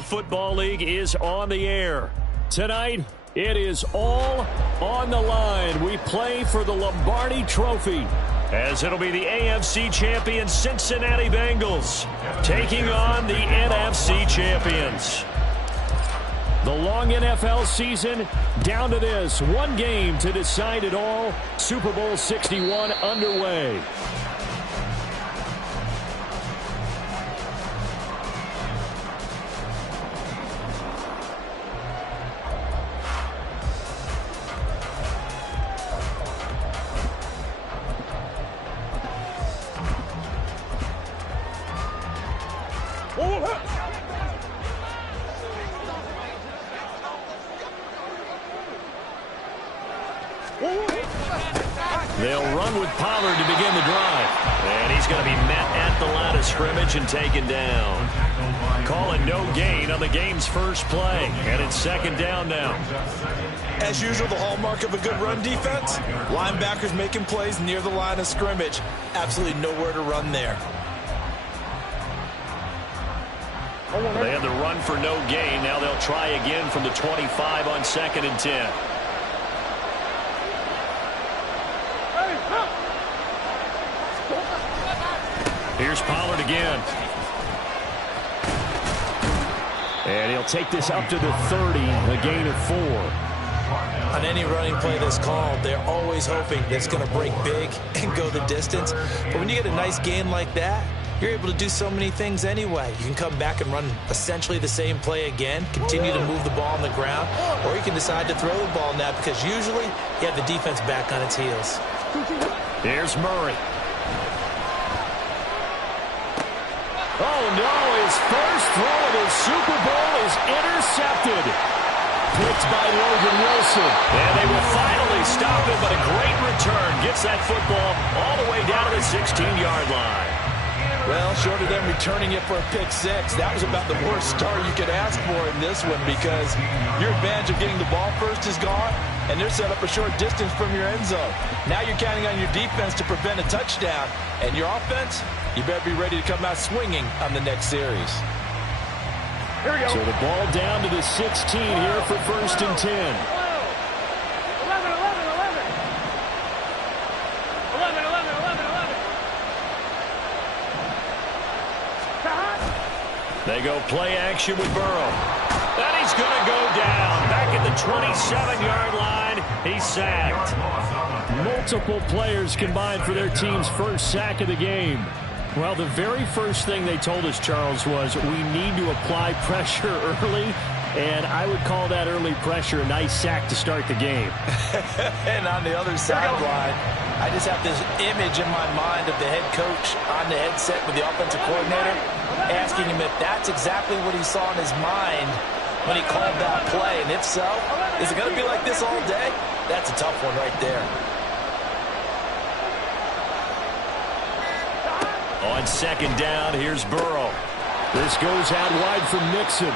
Football League is on the air. Tonight, it is all on the line. We play for the Lombardi Trophy, as it'll be the AFC champion Cincinnati Bengals taking on the NFC champions. The long NFL season down to this. One game to decide it all. Super Bowl 61 underway. They'll run with Pollard to begin the drive. And he's going to be met at the line of scrimmage and taken down. Calling no gain on the game's first play. And it's second down now. As usual, the hallmark of a good run defense, linebackers making plays near the line of scrimmage. Absolutely nowhere to run there. They had the run for no gain. Now they'll try again from the 25 on 2nd and 10. Here's Pollard again. And he'll take this up to the 30, a gain of 4. On any running play that's called, they're always hoping that it's going to break big and go the distance. But when you get a nice gain like that, you're able to do so many things anyway. You can come back and run essentially the same play again, continue to move the ball on the ground, or you can decide to throw the ball now because usually you have the defense back on its heels. Here's Murray. Oh, no, his first throw of the Super Bowl is intercepted. Picked by Logan Wilson. And they will finally stop him, but a great return. Gets that football all the way down to the 16-yard line. Well, short of them returning it for a pick six, that was about the worst start you could ask for in this one because your advantage of getting the ball first is gone, and they're set up a short distance from your end zone. Now you're counting on your defense to prevent a touchdown, and your offense, you better be ready to come out swinging on the next series. Here we go. So the ball down to the 16 here for 1st and 10. 11. They go play action with Burrow. And he's going to go down. Back at the 27-yard line. He's sacked. Multiple players combined for their team's first sack of the game. Well, the very first thing they told us, Charles, was we need to apply pressure early. And I would call that early pressure a nice sack to start the game. And on the other sideline, I just have this image in my mind of the head coach on the headset with the offensive coordinator asking him if that's exactly what he saw in his mind when he called that play. And if so, is it going to be like this all day? That's a tough one right there. On 2nd down, here's Burrow. This goes out wide from Mixon.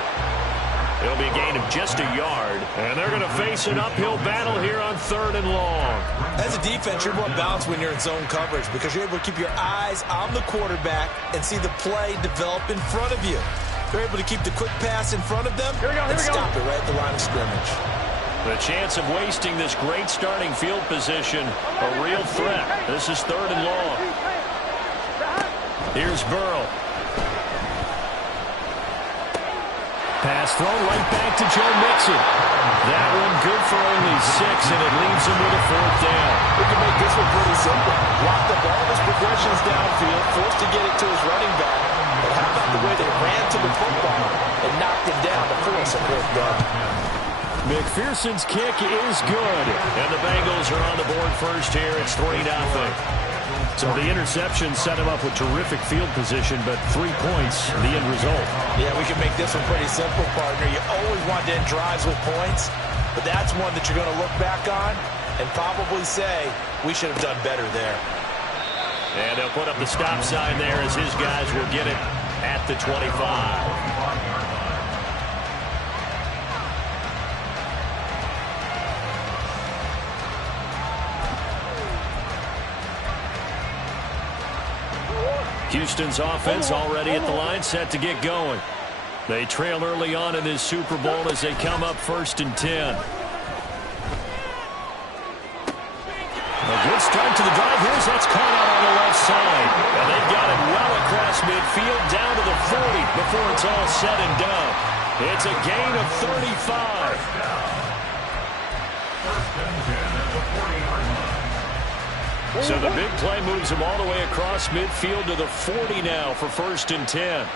It'll be a gain of just a yard. And they're going to face an uphill battle here on 3rd and long. As a defense, you're more balanced when you're in zone coverage because you're able to keep your eyes on the quarterback and see the play develop in front of you. You're able to keep the quick pass in front of them and stop it right at the line of scrimmage. The chance of wasting this great starting field position, a real threat. This is 3rd and long. Here's Burrow. Pass thrown right back to Joe Mixon. That one good for only 6, and it leaves him with a 4th down. We can make this one pretty simple. Lock up all his progressions downfield, forced to get it to his running back. But how about the way they ran to the football and knocked him down to force a 4th down? McPherson's kick is good. And the Bengals are on the board first here. It's 3-0. So the interception set him up with terrific field position, but 3 points, the end result. Yeah, we can make this one pretty simple, partner. You always want to end drives with points, but that's one that you're going to look back on and probably say, we should have done better there. And they'll put up the stop sign there as his guys will get it at the 25. Houston's offense already at the line, set to get going. They trail early on in this Super Bowl as they come up 1st and 10. A good start to the drive. Here's that's caught out on the left side. And they've got it well across midfield down to the 40 before it's all said and done. It's a gain of 35. So the big play moves them all the way across midfield to the 40 now for 1st and 10.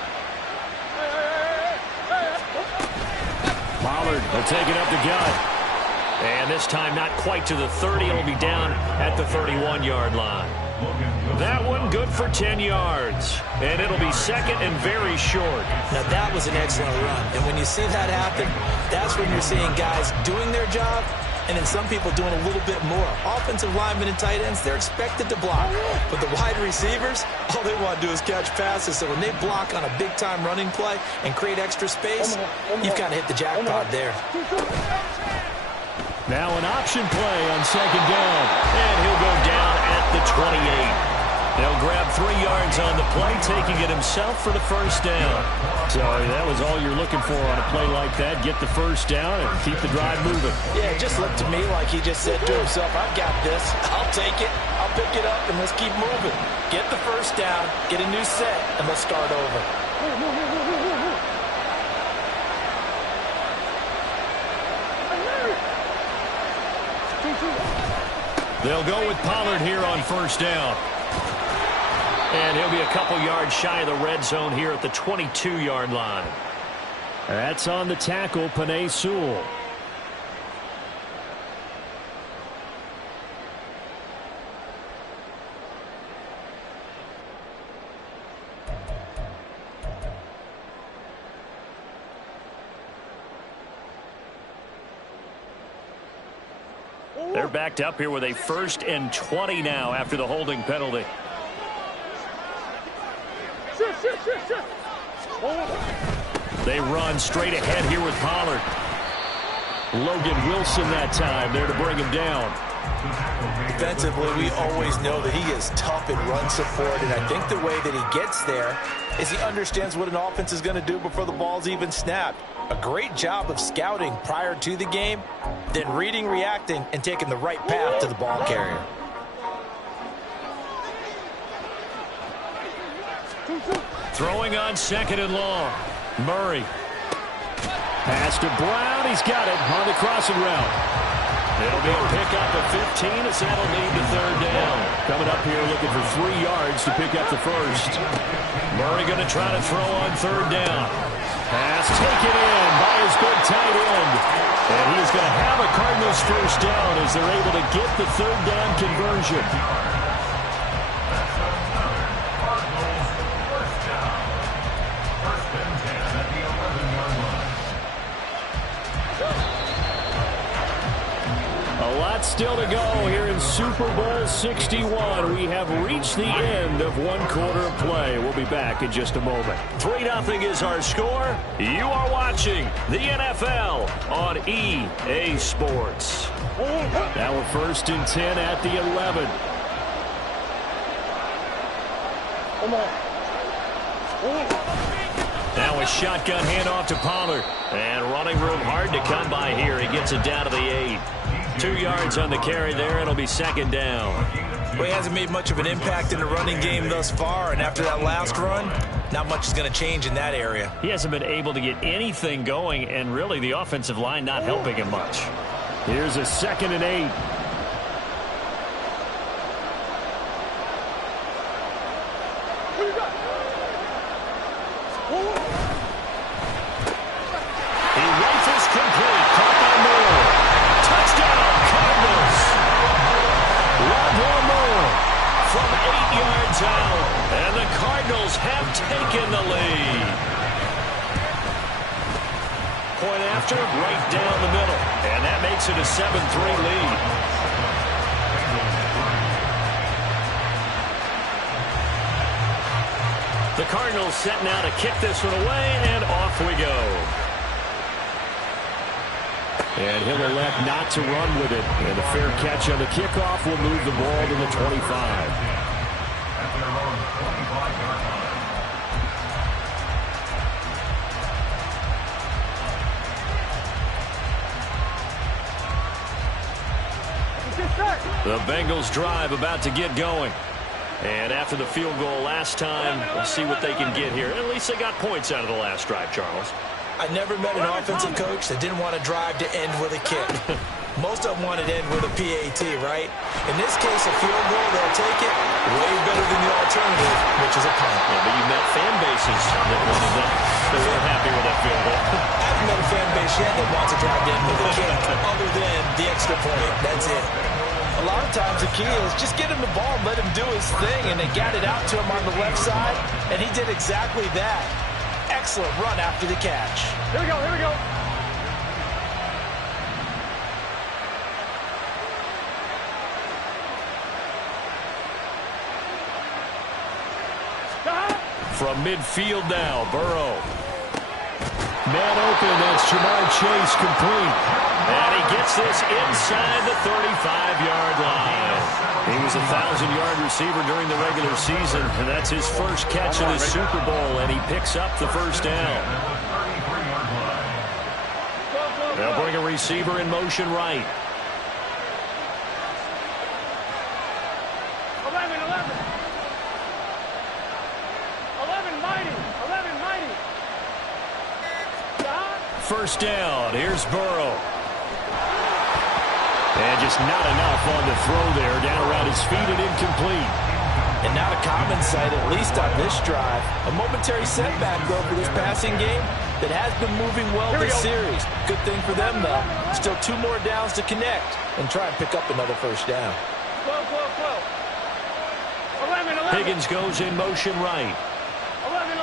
Pollard will take it up the gut. And this time not quite to the 30. It'll be down at the 31-yard line. That one good for 10 yards. And it'll be 2nd and very short. Now that was an excellent run. And when you see that happen, that's when you're seeing guys doing their job and then some people doing a little bit more. Offensive linemen and tight ends, they're expected to block. But the wide receivers, all they want to do is catch passes. So when they block on a big-time running play and create extra space, you've kind of hit the jackpot there. Now an option play on 2nd down. And he'll go down at the 28. He'll grab 3 yards on the play, taking it himself for the 1st down. So that was all you're looking for on a play like that. Get the 1st down and keep the drive moving. Yeah, it just looked to me like he just said to himself, I've got this. I'll take it. I'll pick it up, and let's keep moving. Get the 1st down, get a new set, and let's start over. They'll go with Pollard here on 1st down. And he'll be a couple yards shy of the red zone here at the 22-yard line. That's on the tackle, Penei Sewell. They're backed up here with a 1st and 20 now after the holding penalty. They run straight ahead here with Pollard. Logan Wilson that time there to bring him down. Defensively, we always know that he is tough in run support, and I think the way that he gets there is he understands what an offense is going to do before the ball's even snapped. A great job of scouting prior to the game, then reading, reacting, and taking the right path to the ball carrier. Throwing on 2nd and long. Murray. Pass to Brown. He's got it on the crossing route. It'll be a pickup of 15 as that'll lead to 3rd down. Coming up here looking for 3 yards to pick up the 1st. Murray going to try to throw on 3rd down. Pass taken in by his big tight end. And he is going to have a Cardinals 1st down as they're able to get the 3rd down conversion. Still to go here in Super Bowl 61. We have reached the end of 1 quarter of play. We'll be back in just a moment. 3-0 is our score. You are watching the NFL on EA Sports. Now we're 1st and 10 at the 11. Now a shotgun handoff to Pollard. And running room hard to come by here. He gets it down to the 8. 2 yards on the carry there. It'll be 2nd down. Well, he hasn't made much of an impact in the running game thus far, and after that last run, not much is going to change in that area. He hasn't been able to get anything going, and really the offensive line not helping him much. Here's a 2nd and 8. He rifles complete. Caught by Moore. Touchdown, Cardinals. Lavelle Moore from 8 yards out. And the Cardinals have taken the lead. Point after, right down the middle. And that makes it a 7-3 lead. The Cardinals set now to kick this one away, and off we go. And he'll elect not to run with it. And a fair catch on the kickoff will move the ball to the 25. The Bengals drive about to get going. And after the field goal last time, we'll see what they can get here. At least they got points out of the last drive, Charles. I never met an offensive coach that didn't want to drive to end with a kick. Most of them wanted to end with a PAT, right? In this case, a field goal, they'll take it way better than the alternative, which is a punt. Yeah, but you met fan bases that wanted that. They weren't happy with that field goal. I haven't met a fan base yet that wants to drive to end with a kick, other than the extra point. That's it. A lot of times the key is just get him the ball and let him do his thing, and they got it out to him on the left side, and he did exactly that. Excellent run after the catch. Here we go, here we go. From midfield now, Burrow. Man open, that's Jamar Chase complete. And he gets this inside the 35-yard line. He was a 1,000-yard receiver during the regular season, and that's his first catch of the Super Bowl, and he picks up the first down. They'll bring a receiver in motion right. 11 mighty. First down. Here's Burrow. And just not enough on the throw there. Down around his feet and incomplete. And not a common sight, at least on this drive. A momentary setback, though, for this passing game that has been moving well this series. Good thing for them, though. Still 2 more downs to connect and try and pick up another first down. 11. Higgins goes in motion right. 11.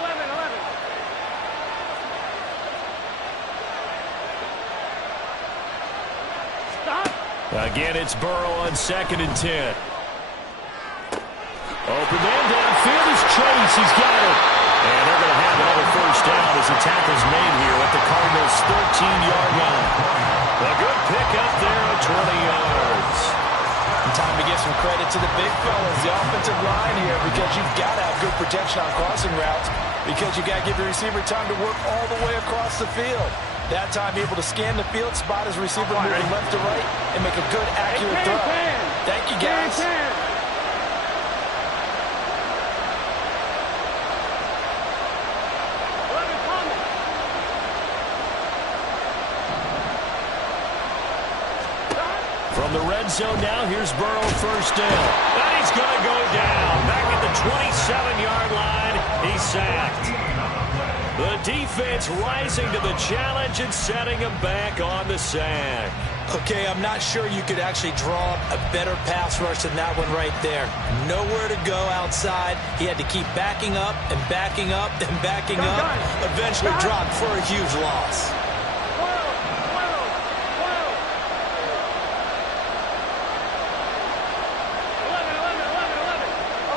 Stop. Again, it's Burrow on 2nd and 10. Open man downfield is Chase. He's got it. And they're going to have another first down as the tackle's made here at the Cardinals' 13-yard line. A good pickup there of 20 yards. Time to give some credit to the big fellas, the offensive line here, because you've got to have good protection on crossing routes, because you've got to give the receiver time to work all the way across the field. That time, be able to scan the field, spot his receiver moving left to right, and make a good, accurate throw. Thank you, guys. From the red zone now, here's Burrow, first down. And he's going to go down. Back at the 27-yard line, he's sacked. The defense rising to the challenge and setting him back on the sack. Okay, I'm not sure you could actually draw a better pass rush than that one right there. Nowhere to go outside. He had to keep backing up and backing up and backing up. Eventually dropped for a huge loss.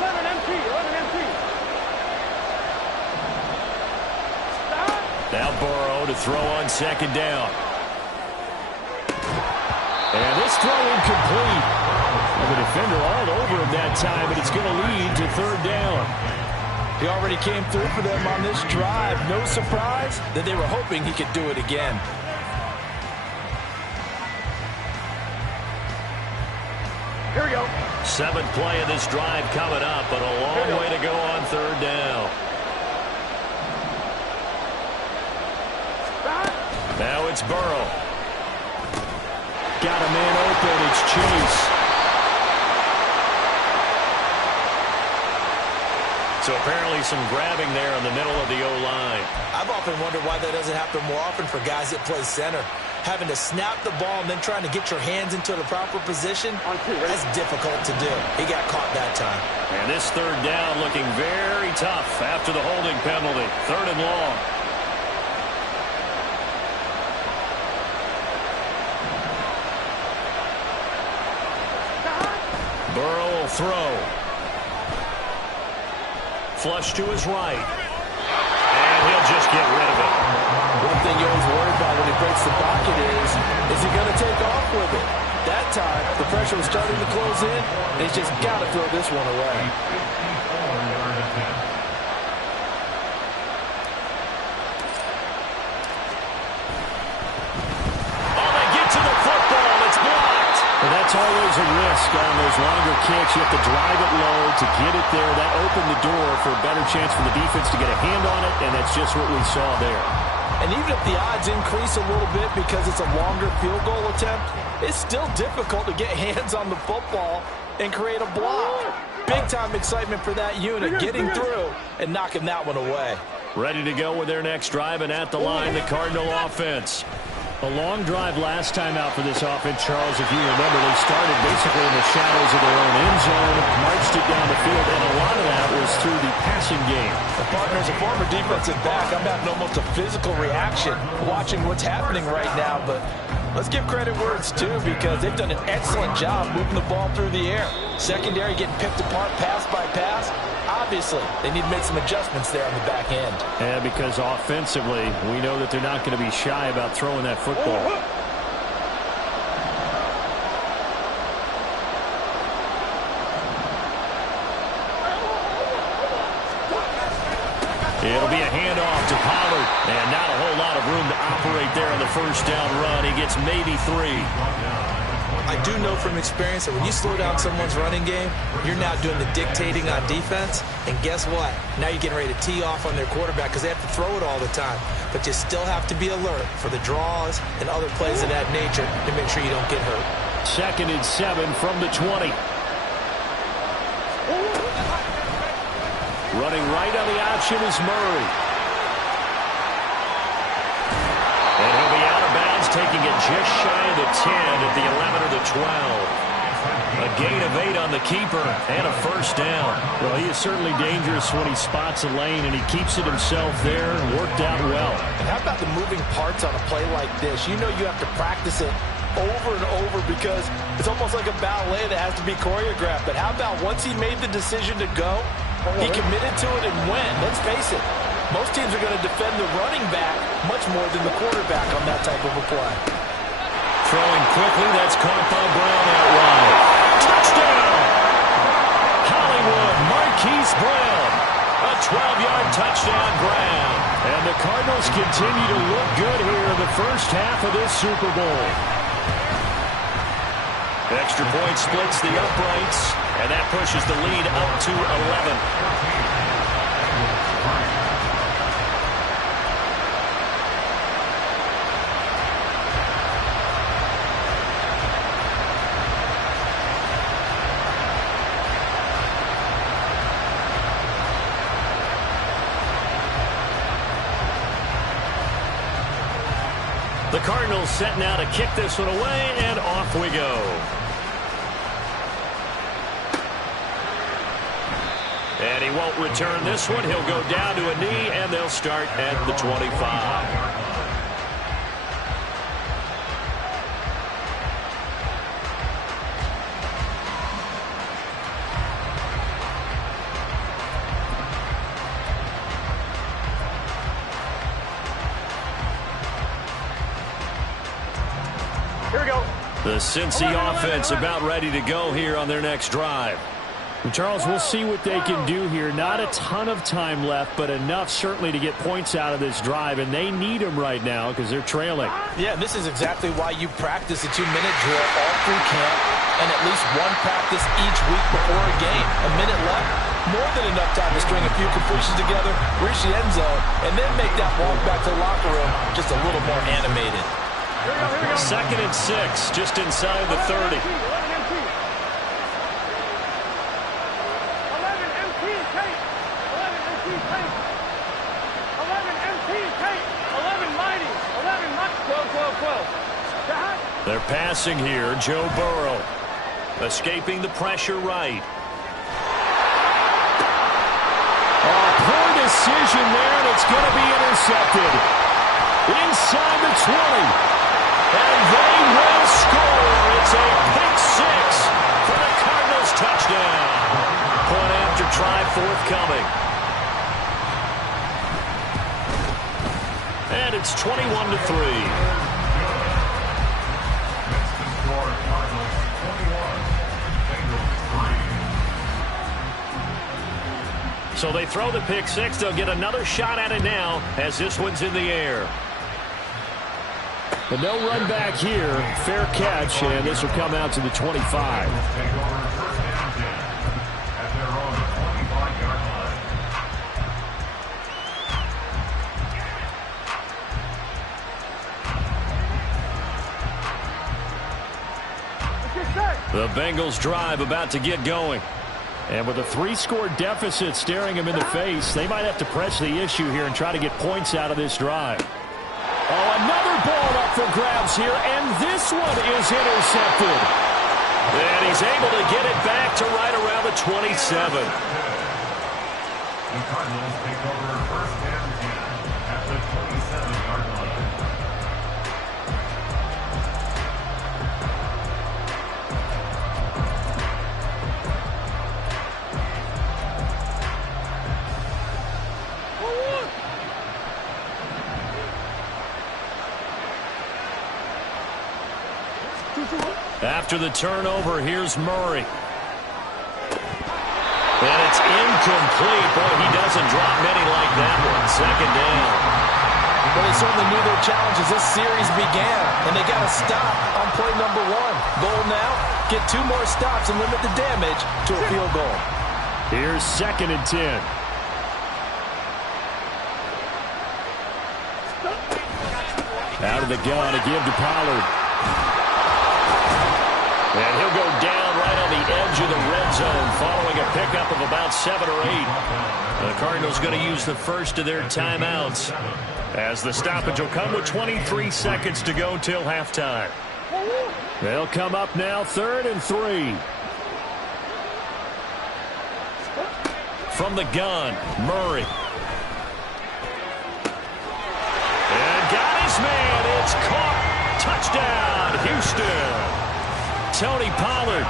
11 MT. Now Burrow to throw on 2nd down. And this throw incomplete. The defender all over him that time, but it's going to lead to 3rd down. He already came through for them on this drive. No surprise that they were hoping he could do it again. Here we go. 7th play of this drive coming up, but a long way to go on 3rd down. Now it's Burrow. Got a man open. It's Chase. So apparently some grabbing there in the middle of the O-line. I've often wondered why that doesn't happen more often for guys that play center. Having to snap the ball and then trying to get your hands into the proper position, that's difficult to do. He got caught that time. And this 3rd down looking very tough after the holding penalty. 3rd and long. Burrow will throw. Flush to his right. And he'll just get rid of it. One thing you always worry about when he breaks the pocket is he going to take off with it? That time, the pressure was starting to close in, and he's just got to throw this one away. Oh, they get to the football. It's blocked. Well, that's always a risk on those longer kicks. You have to drive it low to get it there. That opened the door for a better chance for the defense to get a hand on it, and that's just what we saw there. And even if the odds increase a little bit because it's a longer field goal attempt, it's still difficult to get hands on the football and create a block. Big-time excitement for that unit, getting through and knocking that one away. Ready to go with their next drive, and at the line, the Cardinal offense. A long drive last time out for this offense, Charles. If you remember, they started basically in the shadows of their own end zone, marched it down the field, and a lot of that was through the passing game. The partner's a former defensive back. I'm having almost a physical reaction watching what's happening right now, but let's give credit where it's due because they've done an excellent job moving the ball through the air. Secondary getting picked apart pass by pass. Obviously, they need to make some adjustments there on the back end. Yeah, because offensively, we know that they're not going to be shy about throwing that football. It'll be a handoff to Pollard, and not a whole lot of room to operate there on the first down run. He gets maybe 3. I do know from experience that when you slow down someone's running game, you're now doing the dictating on defense. And guess what? Now you're getting ready to tee off on their quarterback because they have to throw it all the time. But you still have to be alert for the draws and other plays of that nature to make sure you don't get hurt. 2nd and 7 from the 20. Running right on the option is Murray. And he'll be out of bounds, taking it just shy of the 10 at the 11 or the 12. A gain of 8 on the keeper and a first down. Well, he is certainly dangerous when he spots a lane, and he keeps it himself there and worked out well. And how about the moving parts on a play like this? You know you have to practice it over and over because it's almost like a ballet that has to be choreographed. But how about once he made the decision to go, he committed to it and went. Let's face it. Most teams are going to defend the running back much more than the quarterback on that type of a play. Throwing quickly, that's caught by Brown outright. Touchdown! Hollywood, Marquise Brown. A 12-yard touchdown, Brown. And the Cardinals continue to look good here in the first half of this Super Bowl. Extra point splits the uprights, and that pushes the lead up to 11. The Cardinals set now to kick this one away, and off we go. And he won't return this one. He'll go down to a knee, and they'll start at the 25. The Cincy offense about ready to go here on their next drive. Charles, we'll see what they can do here. Not a ton of time left, but enough certainly to get points out of this drive, and they need them right now because they're trailing. Yeah, this is exactly why you practice a 2-minute drill all through camp and at least one practice each week before a game. A minute left, more than enough time to string a few completions together, reach the end zone, and then make that walk back to the locker room just a little more animated. 2nd and 6, just inside the 30. 11 MT tape. 11 mighty. 11 mighty. 12. They're passing here. Joe Burrow escaping the pressure right. Oh, poor decision there, and it's going to be intercepted. Inside the 20. And they will score. It's a pick 6 for the Cardinals touchdown. Point after try forthcoming. And it's 21-3. So they throw the pick 6. They'll get another shot at it now as this one's in the air. But no run back here. Fair catch, and this will come out to the 25. The Bengals drive about to get going. And with a 3-score deficit staring them in the face, they might have to press the issue here and try to get points out of this drive. Oh, another ball up for grabs here, and this one is intercepted. And he's able to get it back to right around the 27. The Cardinals take over first and 10 at the 27-yard line. After the turnover, here's Murray. And it's incomplete. Boy, he doesn't drop many like that one. Second down. Well, they certainly knew their challenge as this series began, and they got to stop on play number 1. Goal now, get 2 more stops and limit the damage to a field goal. Here's 2nd and 10. Out of the gun, a give to Pollard. And he'll go down right on the edge of the red zone following a pickup of about 7 or 8. The Cardinals going to use the first of their timeouts as the stoppage will come with 23 seconds to go till halftime. They'll come up now 3rd and 3. From the gun, Murray. And got his man. It's caught. Touchdown, Houston. Tony Pollard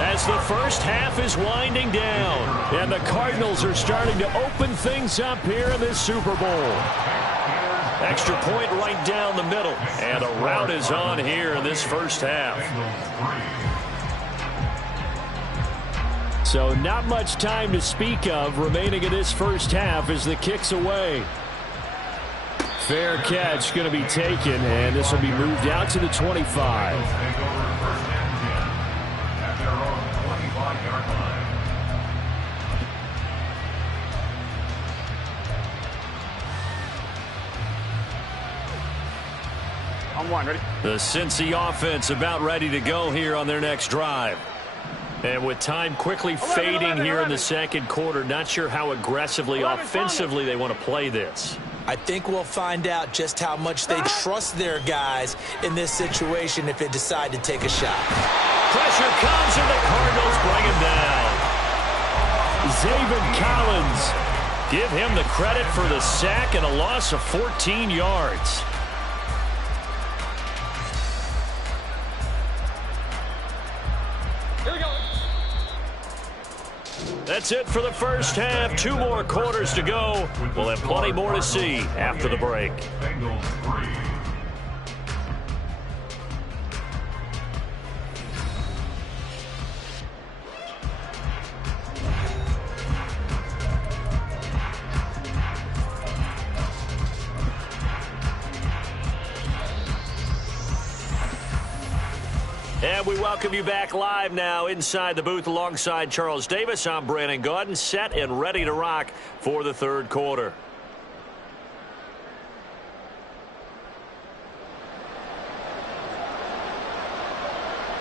as the first half is winding down. And the Cardinals are starting to open things up here in this Super Bowl. Extra point right down the middle. And a rout is on here in this first half. So not much time to speak of remaining in this first half as the kick's away. Fair catch going to be taken, and this will be moved out to the 25. On 1, ready? The Cincy offense about ready to go here on their next drive. And with time quickly fading here in the second quarter, not sure how aggressively, offensively they want to play this. I think we'll find out just how much they trust their guys in this situation if they decide to take a shot. Pressure comes and the Cardinals bring him down. Zaven Collins, give him the credit for the sack and a loss of 14 yards. Here we go. That's it for the first half. 2 more quarters to go. We'll have plenty more to see after the break. And we welcome you back live now inside the booth alongside Charles Davis. I'm Brandon Gaudin, set and ready to rock for the third quarter.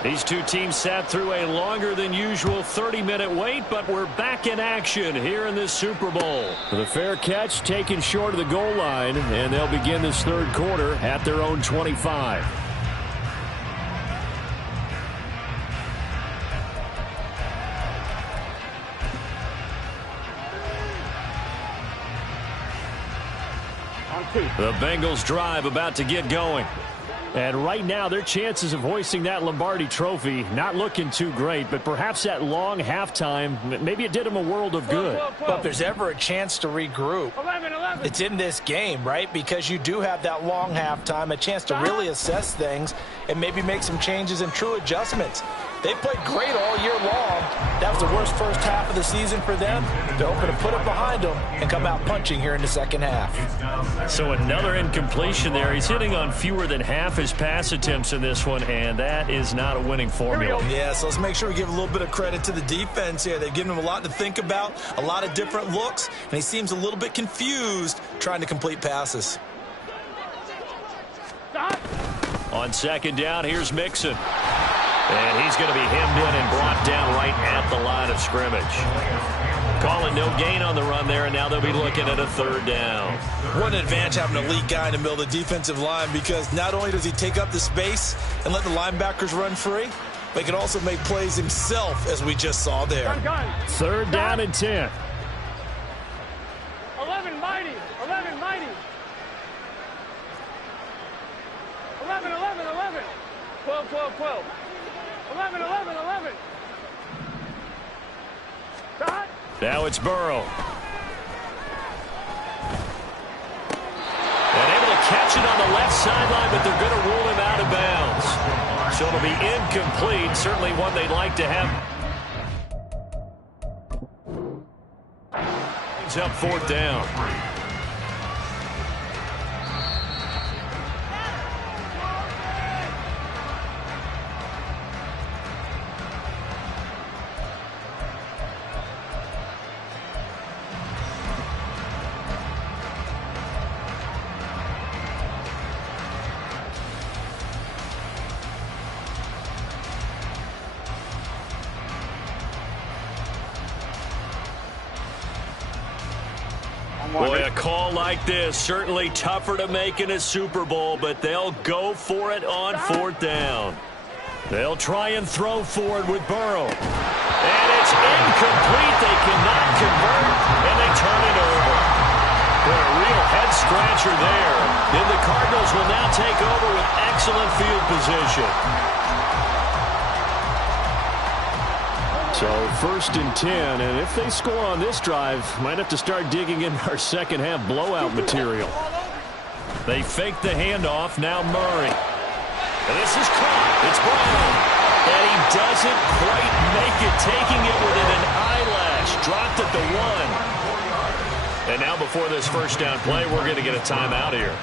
These two teams sat through a longer than usual 30-minute wait, but we're back in action here in this Super Bowl. The fair catch taken short of the goal line, and they'll begin this third quarter at their own 25. The Bengals drive about to get going. And right now, their chances of hoisting that Lombardi trophy not looking too great, but perhaps that long halftime, maybe it did them a world of good. But if there's ever a chance to regroup, 11. it's in this game, right? Because you do have that long halftime, a chance to really assess things and maybe make some changes and true adjustments. They played great all year long. That was the worst first half of the season for them. They're hoping to put it behind them and come out punching here in the second half. So another incompletion there. He's hitting on fewer than half his pass attempts in this one, and that is not a winning formula. Yeah, so let's make sure we give a little bit of credit to the defense here. They've given him a lot to think about, a lot of different looks, and he seems a little bit confused trying to complete passes. On second down, here's Mixon. And he's going to be hemmed in and brought down right at the line of scrimmage. Calling no gain on the run there, and now they'll be looking at a third down. What an advantage having an elite guy in the middle of the defensive line, because not only does he take up the space and let the linebackers run free, but he can also make plays himself, as we just saw there. Third down and 10. 11 mighty. 11 mighty. 11, 11, 11. 12, 12, 12. 11, 11, 11. Shot. Now it's Burrow. And able to catch it on the left sideline, but they're going to rule him out of bounds. So it'll be incomplete. Certainly one they'd like to have. He's up fourth down. Boy, a call like this, certainly tougher to make in a Super Bowl, but they'll go for it on fourth down. They'll try and throw forward with Burrow. And it's incomplete. They cannot convert, and they turn it over. Boy, a real head-scratcher there. And the Cardinals will now take over with excellent field position. So first and 10, and if they score on this drive, might have to start digging in our second half blowout material. They fake the handoff, now Murray. And this is caught, it's Brown. And he doesn't quite make it, taking it within an eyelash. Dropped at the 1. And now before this first down play, we're going to get a timeout here.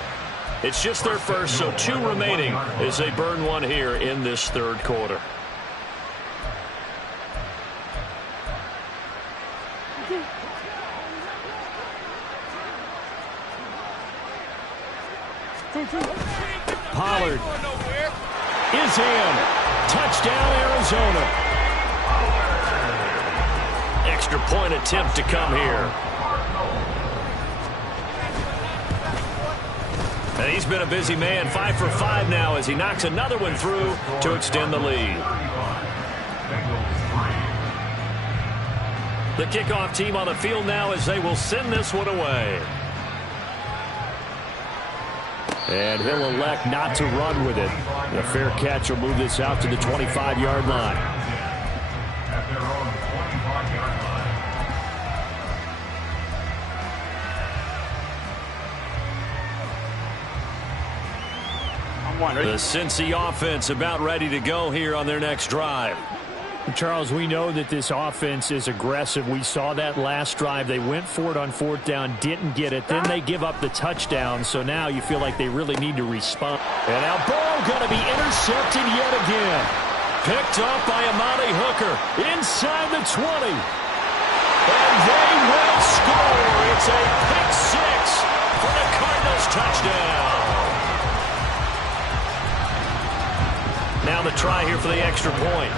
It's just their first, so 2 remaining as they burn one here in this third quarter. Pollard is in. Touchdown, Arizona. Extra point attempt to come here. And he's been a busy man, 5 for 5 now as he knocks another one through to extend the lead. The kickoff team on the field now as they will send this one away. And he'll elect not to run with it. A fair catch will move this out to the 25-yard line. At their own 25-yard line. The Cincy offense about ready to go here on their next drive. Charles, we know that this offense is aggressive. We saw that last drive. They went for it on fourth down, didn't get it. Then they give up the touchdown. So now you feel like they really need to respond. And now Burrow going to be intercepted yet again. Picked up by Amani Hooker inside the 20. And they will score. It's a pick 6 for the Cardinals touchdown. Now the try here for the extra point.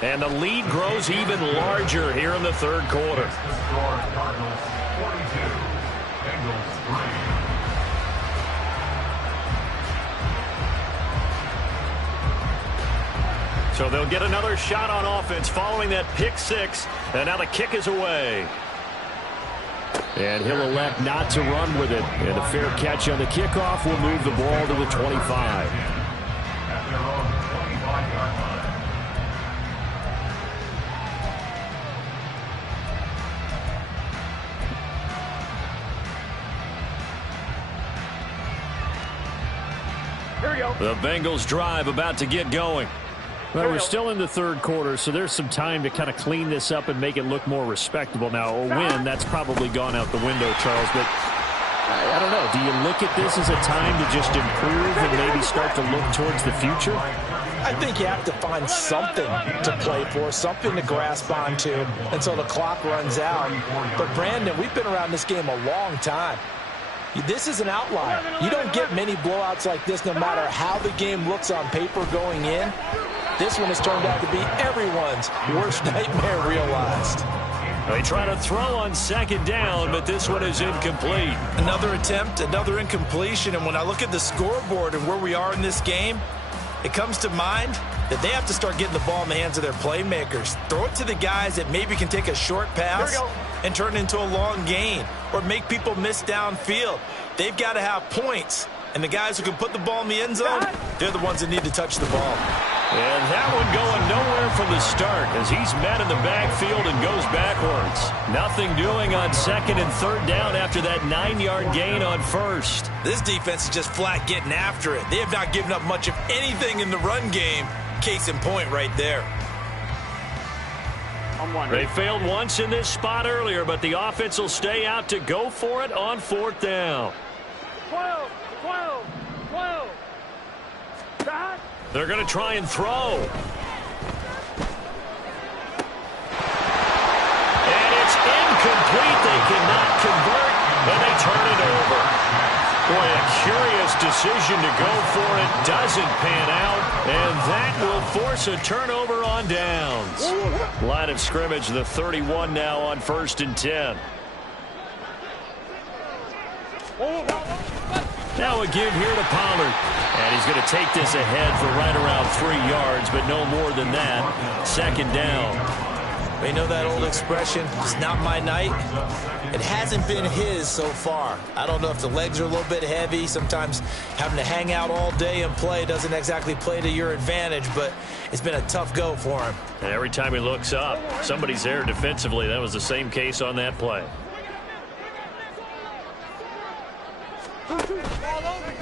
And the lead grows even larger here in the third quarter. The score, Cardinals 42, Bengals 3. So they'll get another shot on offense following that pick 6. And now the kick is away. And he'll elect not to run with it. And a fair catch on the kickoff will move the ball to the 25. At their own 25-yard line. The Bengals drive about to get going. Well, we're still in the third quarter, so there's some time to kind of clean this up and make it look more respectable. Now, a win, that's probably gone out the window, Charles, but I don't know. Do you look at this as a time to just improve and maybe start to look towards the future? I think you have to find something to play for, something to grasp onto until the clock runs out. But, Brandon, we've been around this game a long time. This is an outlier. You don't get many blowouts like this no matter how the game looks on paper going in. This one has turned out to be everyone's worst nightmare realized. They try to throw on second down, but this one is incomplete. Another attempt, another incompletion, and when I look at the scoreboard and where we are in this game, it comes to mind that they have to start getting the ball in the hands of their playmakers. Throw it to the guys that maybe can take a short pass and turn it into a long gain or make people miss downfield. They've got to have points, and the guys who can put the ball in the end zone, they're the ones that need to touch the ball. And that one going nowhere from the start as he's met in the backfield and goes backwards. Nothing doing on second and third down after that 9-yard gain on first. This defense is just flat getting after it. They have not given up much of anything in the run game. Case in point right there. They failed once in this spot earlier, but the offense will stay out to go for it on fourth down. 12. Stop. They're going to try and throw. And it's incomplete. They cannot convert, and they turn it over. Boy, a curious decision to go for it. Doesn't pan out, and that will force a turnover on downs. Line of scrimmage, the 31 now on 1st and 10. Now a give here to Pollard. And he's going to take this ahead for right around 3 yards, but no more than that. Second down. You know that old expression, it's not my night? It hasn't been his so far. I don't know if the legs are a little bit heavy. Sometimes having to hang out all day and play doesn't exactly play to your advantage, but it's been a tough go for him. And every time he looks up, somebody's there defensively. That was the same case on that play.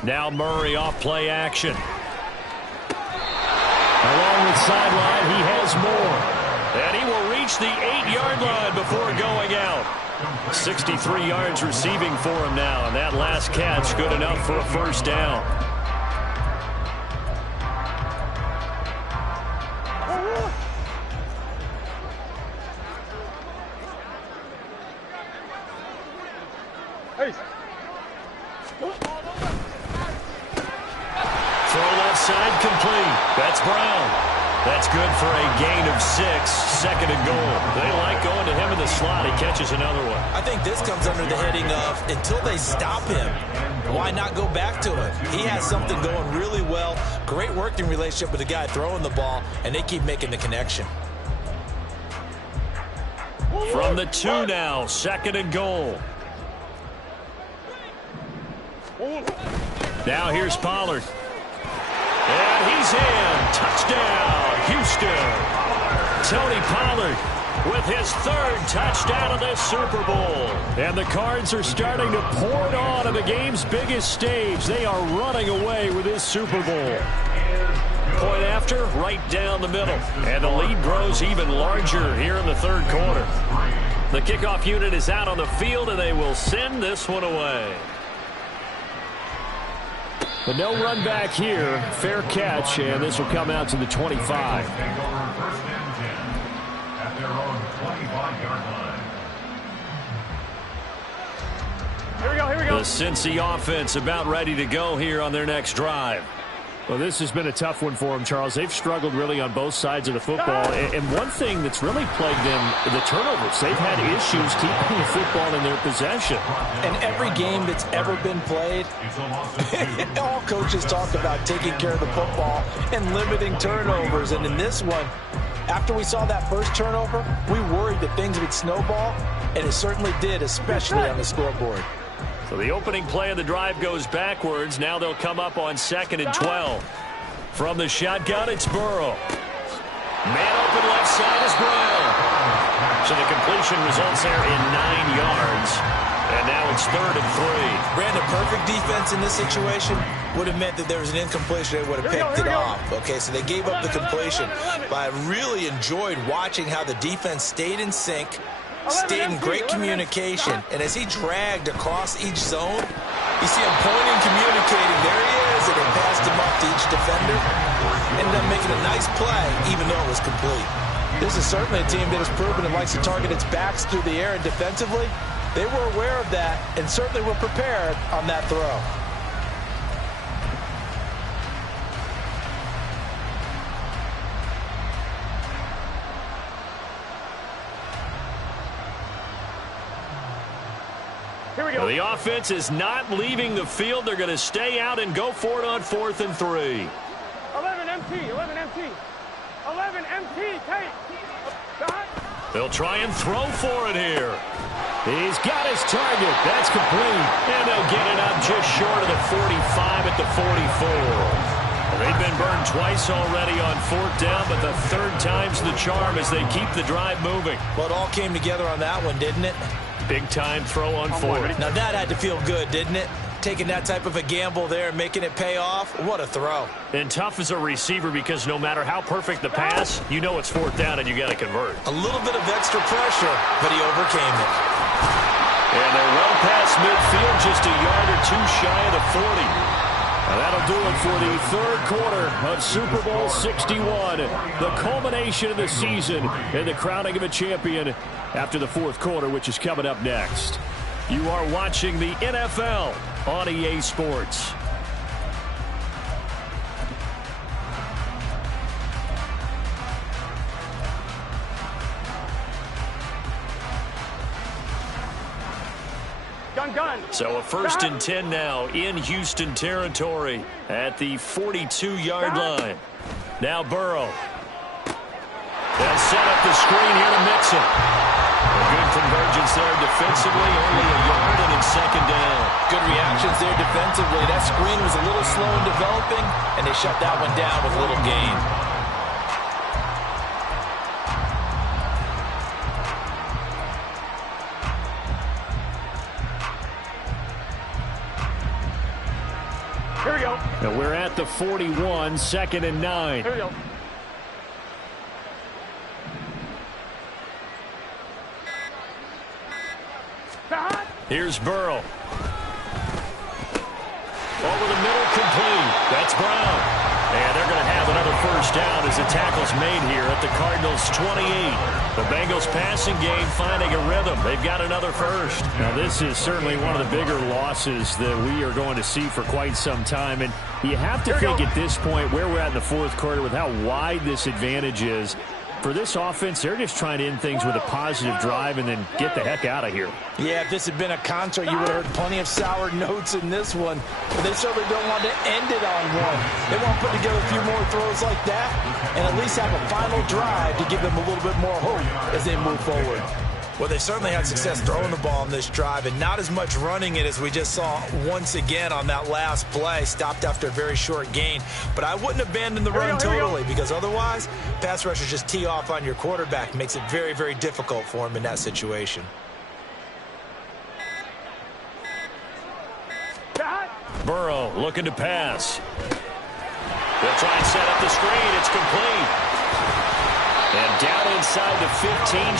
Now Murray off play action. Along with sideline, he has more. And he will reach the 8-yard line before going out. 63 yards receiving for him now. And that last catch good enough for a first down. Side complete. That's Brown. That's good for a gain of 6. Second and goal. They like going to him in the slot. He catches another one. I think this comes under the heading of until they stop him, why not go back to it? He has something going really well. Great working relationship with the guy throwing the ball, and they keep making the connection. From the 2 now. Second and goal. Now here's Pollard. And he's in. Touchdown, Houston. Tony Pollard with his 3rd touchdown of this Super Bowl. And the Cards are starting to pour it on the game's biggest stage. They are running away with this Super Bowl. Point after, right down the middle. And the lead grows even larger here in the third quarter. The kickoff unit is out on the field, and they will send this one away. But no run back here. Fair catch, and this will come out to the 25. Take over 1st and 10 at their own 25-yard line. Here we go. The Cincy offense about ready to go here on their next drive. Well, this has been a tough one for them, Charles. They've struggled really on both sides of the football. And one thing that's really plagued them, the turnovers. They've had issues keeping the football in their possession. And every game that's ever been played, all coaches talk about taking care of the football and limiting turnovers. And in this one, after we saw that first turnover, we worried that things would snowball, and it certainly did, especially on the scoreboard. So the opening play of the drive goes backwards. Now they'll come up on 2nd and 12. From the shotgun, it's Burrow. Man open left side is Brown. So the completion results there in 9 yards. And now it's 3rd and 3. Brandon, perfect defense in this situation would have meant that there was an incompletion. They would have picked it off. Okay, so they gave up the completion. But I really enjoyed watching how the defense stayed in sync, stayed in great communication. And as he dragged across each zone, you see him pointing, communicating. There he is, and he passed him up to each defender. Ended up making a nice play, even though it was complete. This is certainly a team that has proven it likes to target its backs through the air, and defensively, they were aware of that and certainly were prepared on that throw. Here we go. The offense is not leaving the field. They're going to stay out and go for it on 4th and 3. 11 MT, 11 MT. 11 MT, tight. They'll try and throw for it here. He's got his target. That's complete. And they'll get it up just short of the 45 at the 44. Well, they've been burned twice already on 4th down, but the 3rd time's the charm as they keep the drive moving. Well, it all came together on that one, didn't it? Big-time throw on 4th. Now that had to feel good, didn't it? Taking that type of a gamble there and making it pay off. What a throw. And tough as a receiver because no matter how perfect the pass, you know it's 4th down and you got to convert. A little bit of extra pressure, but he overcame it. And they're well past midfield, just a yard or two shy of the 40. And that'll do it for the 3rd quarter of Super Bowl 61. The culmination of the season and the crowning of a champion after the 4th quarter, which is coming up next. You are watching the NFL on EA Sports. Gun. So a 1st and 10 now in Houston territory at the 42-yard line. Now Burrow. They'll set up the screen here to Mixon. A good convergence there defensively, only a yard and it's 2nd down. Good reactions there defensively. That screen was a little slow in developing, and they shut that one down with a little gain. Here we go. Now we're at the 41, 2nd and 9. Here we go. Here's Burrow. Over the middle, complete. That's Brown. And they're going to have another 1st down as the tackle's made here at the Cardinals' 28. The Bengals passing game finding a rhythm. They've got another 1st. Now, this is certainly one of the bigger losses that we are going to see for quite some time. And you have to think at this point where we're at in the 4th quarter with how wide this advantage is. For this offense, they're just trying to end things with a positive drive and then get the heck out of here. Yeah, if this had been a concert, you would have heard plenty of sour notes in this one. But they certainly don't want to end it on one. They want to put together a few more throws like that and at least have a final drive to give them a little bit more hope as they move forward. Well, they certainly had success throwing the ball on this drive and not as much running it as we just saw once again on that last play. Stopped after a very short gain. But I wouldn't abandon the run totally because otherwise, pass rushers just tee off on your quarterback. Makes it very, very difficult for him in that situation. Burrow looking to pass. They'll try and set up the screen. It's complete. And down inside the 15,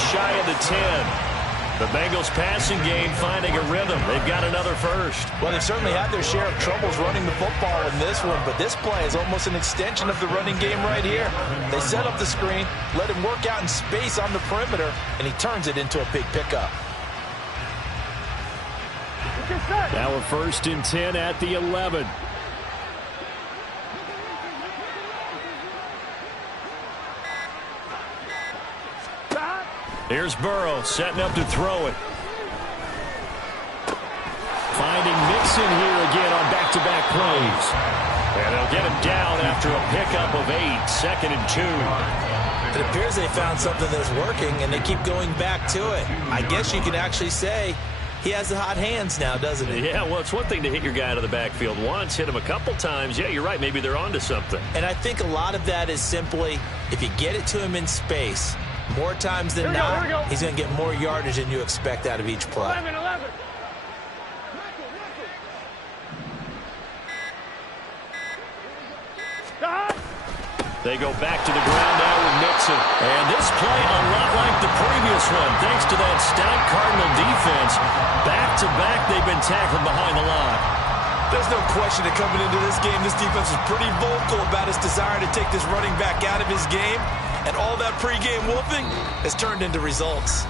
shy of the 10. The Bengals passing game finding a rhythm. They've got another 1st. Well, they've certainly had their share of troubles running the football in this one, but this play is almost an extension of the running game right here. They set up the screen, let him work out in space on the perimeter, and he turns it into a big pickup. Now a 1st and 10 at the 11. Here's Burrow setting up to throw it. Finding Mixon here again on back-to-back plays. And they'll get him down after a pickup of 8, 2nd and 2. It appears they found something that's working, and they keep going back to it. I guess you can actually say he has the hot hands now, doesn't he? Yeah, well, it's one thing to hit your guy out of the backfield once, hit him a couple times. Yeah, you're right. Maybe they're onto something. And I think a lot of that is simply if you get it to him in space, more times than not, he's going to get more yardage than you expect out of each play. 11. They go back to the ground now with Mixon. And this play a lot like the previous one. Thanks to that stout Cardinal defense. Back-to-back, they've been tackled behind the line. There's no question that coming into this game, this defense was pretty vocal about its desire to take this running back out of his game. And all that pregame whooping has turned into results.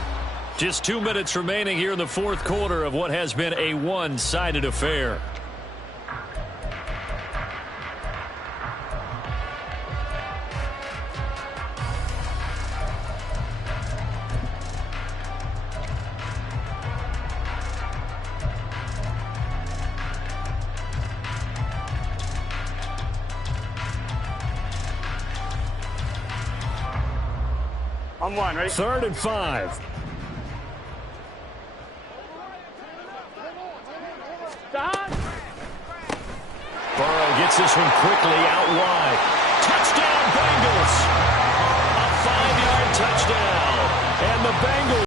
Just 2 minutes remaining here in the fourth quarter of what has been a one-sided affair. On one, ready? 3rd and 5. Stop. Burrow gets this one quickly out wide. Touchdown, Bengals! A 5-yard touchdown. And the Bengals